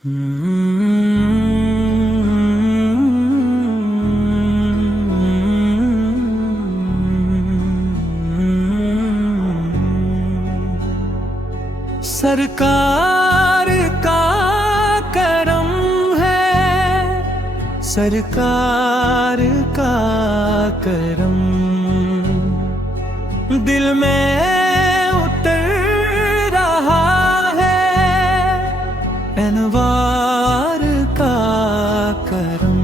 सरकार का करम है, सरकार का करम दिल में उतर रहा है, एनवार का करम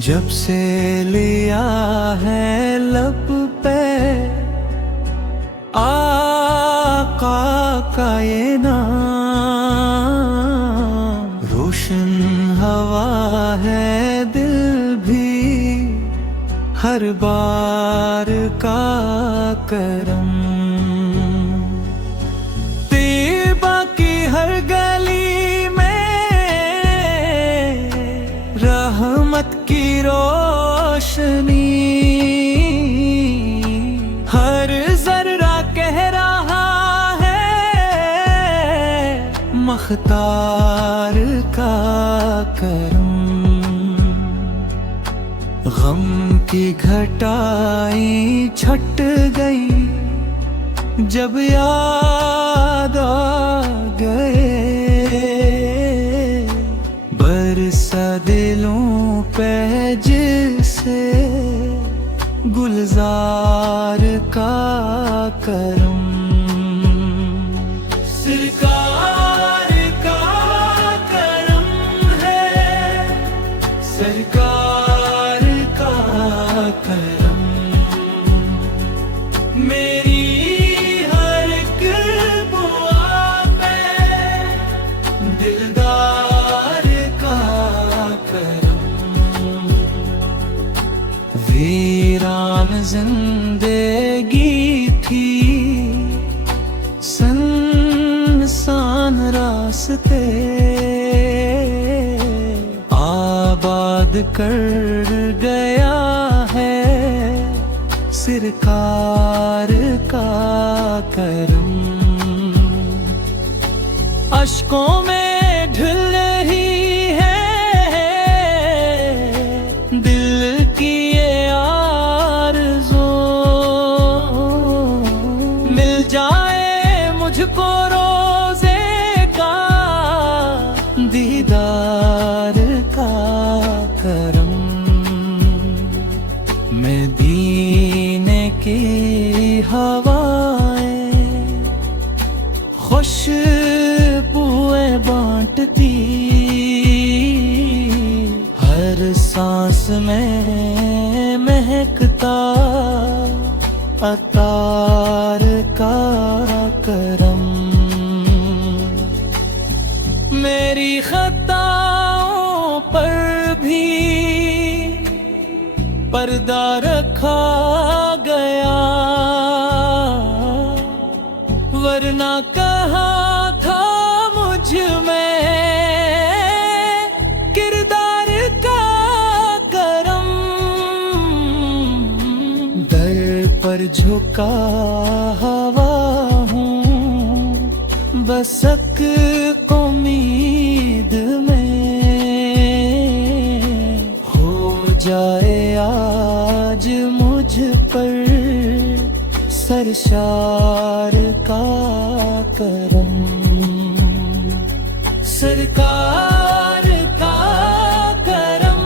जब से लिया है लब पे आका का ये नाम, रोशन हवा है दिल भी हर बार का करम। तैयबा की हर गली में रहमत की रोशनी, हर जर्रा कह रहा है मख्तार का करम। गम की घटाएं छट गई जब याद आ गए, बरसा दिलों पे जिसे गुलजार का करम। सरकार का करम है, सरकार का करम मेरी हर एक दुआ पे दिलदार का करम। वीरान जिंदगी थी सुनसान रास्ते, आबाद कर गया है सरकार का करम। अश्कों में ढल रही है दिल की ये आरज़ू, मिल जाए मुझको रोज़े का दीदार का करम। मदीने की हवाएं खुशबुएं बांटती, हर सांस में महकता अतार का करम। मेरी खताओं पर भी पर्दा रखा गया, वरना कहाँ था मुझ में किरदार का करम। दर पर झुका हवा हूँ बसक उम्मीद में, हो जाए आज मुझ पर सरशार का करम। सरकार का करम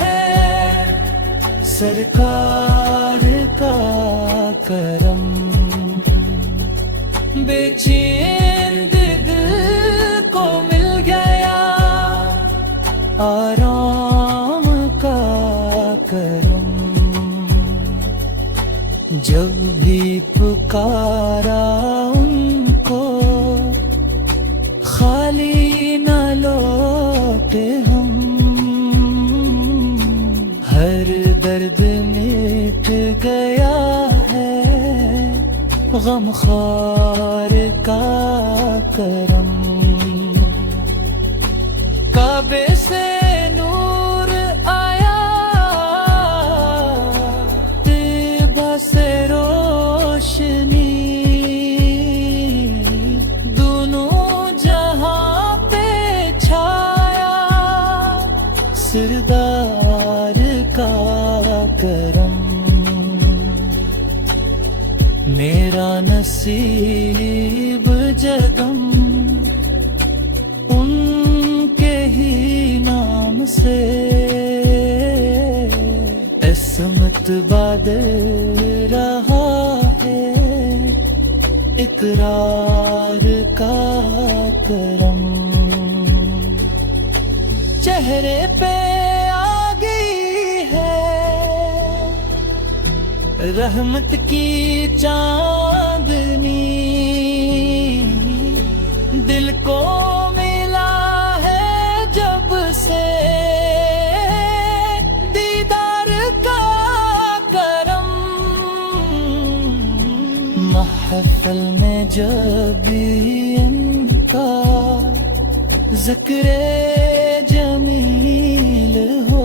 है, सरकार का करम बेचैन दिल को मिल गया आराम का करम। जब भी पुकारा उनको खाली न लौटे हम, हर दर्द मिट गया है गमख्वार का करम। काबे से नूर आया तैयबा से रोशनी, दोनों जहां मेरा नसीब जगम उनके ही नाम से, इसमत बदल रहा है इकरार का करम। चेहरे पे आ गई है रहमत की चांदनी, दिल को मिला है जब से दीदार का करम। महफिल में जब भी इनका ज़िक्र जमील हो,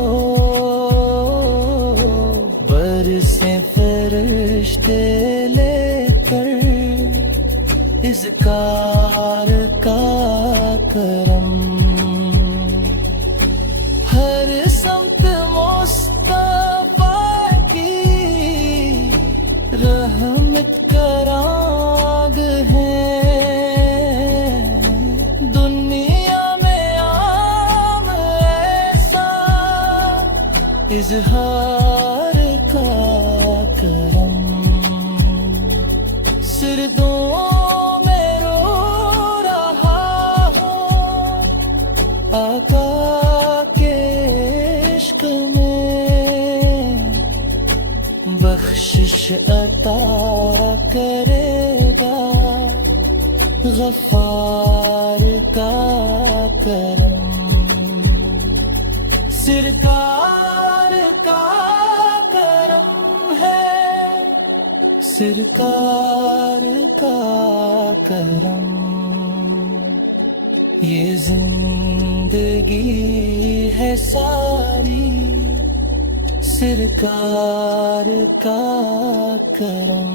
बरसे फरिश्ते लेकर इज़कार का करम। हर समत मुस्तफा की रहमत का राग है, दुनिया में आम ऐसा इजहार का करम। सिरदों में रो रहा हूँ आका के इश्क में, बख्शिश अता करेगा गफ्फार का करम। सरकार का करम है, सरकार का करम। ये जिंदगी है सारी सरकार का करम।